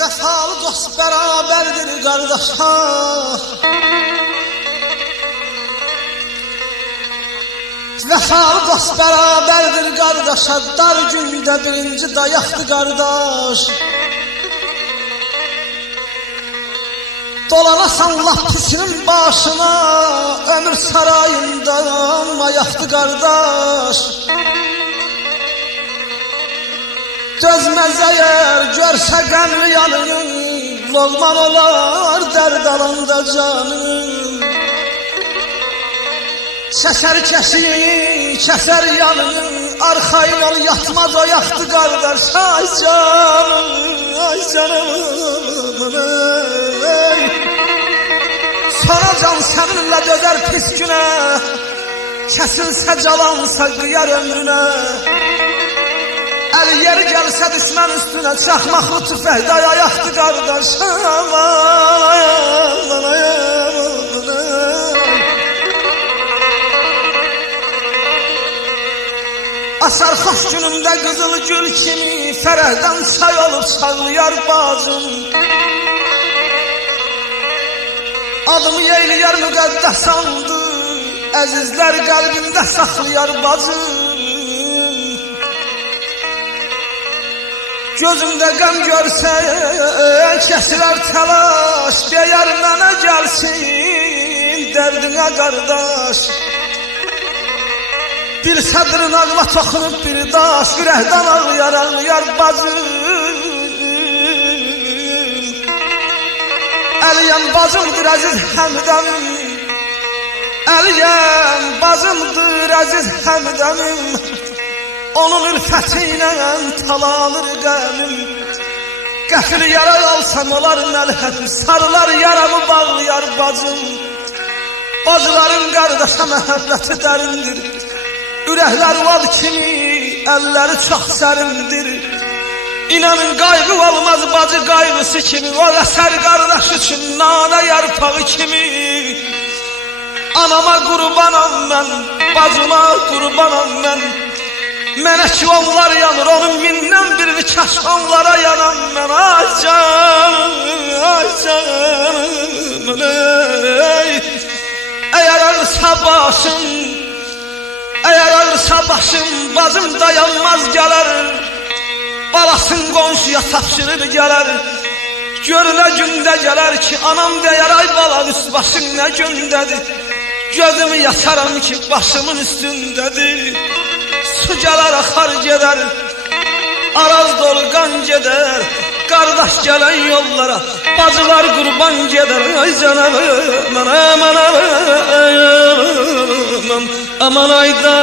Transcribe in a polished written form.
Vəfalı dost bərabərdir qardaşa. Vəfalı dost bərabərdir qardaşa. Dar gündə birinci dayaqdır qardaş. Dolanasan lap pisinin başına, ömür sarayından ayaqdır qardaş. Dözməz əgər görsə qəmli yanını, loğman olar dərd alanda canım. Kəsər kəşini, kəsər yanını, arxayın ol yatmaz o yaxdı qardaş. Ay canım, ay canım, ay. Sonra can səninlə dözər pis günə, kəsilsə calansa qıyar ömrünə. Əl yeri gəlsə düşmən üstünə, çaxmaqlı tüfək dayayaqdı qardaş. Aman aman aman ay. Asar xoş günümdə qızıl gül kimi, fərəhdən çay olub çağlayar bacım. Adımı yeyləyər müqəddəs andı, əzizlər qəlbində saxlayar bacım. Gözümdə qəm görsə, kəsilər təlaş, deyər mənə gəlsin dərdinə qardaş. Bir sədrin ağla toxunub bir daş, ürəkdən ağlayar, ağlayar bacım. Əliyəm bacımdır əziz həmdənim, əliyəm bacımdır əziz həmdənim. Onun ülfəti ilə talanır qəmim. Qəfil yara alsam olar məlhəm, sarılar yaramı bağlayar bacım. Bacıların qardaşa məhəbbəti dərindir, ürəklər val kimi, əlləri çox sərindir. İnanın qayğı olmaz bacı qayğısı kimi, o əsər qardaş üçün nanə yarpağı kimi. Anama qurbanam mən, bacıma qurbanam mən. Mənə ki onlar yanır, onun mindən birini kəş onlara yanam mən. Ay canım, ay canım, ey. Əgər ölsə başım, əgər ölsə başım, bacım dayanmaz gələr. Balasın qonşuya tapşırır gələr. Gör nə gündə gələr ki, anam deyər, ay bala üst başın nə gündədir. Gözümü yasaram ki, başımın üstündədir. Su gələr, axar gedər, araz dolu qan gedər. Qardaş gələn yollara, bacılar qurban gedər. Ay canım, aman aman aman, aman ayda.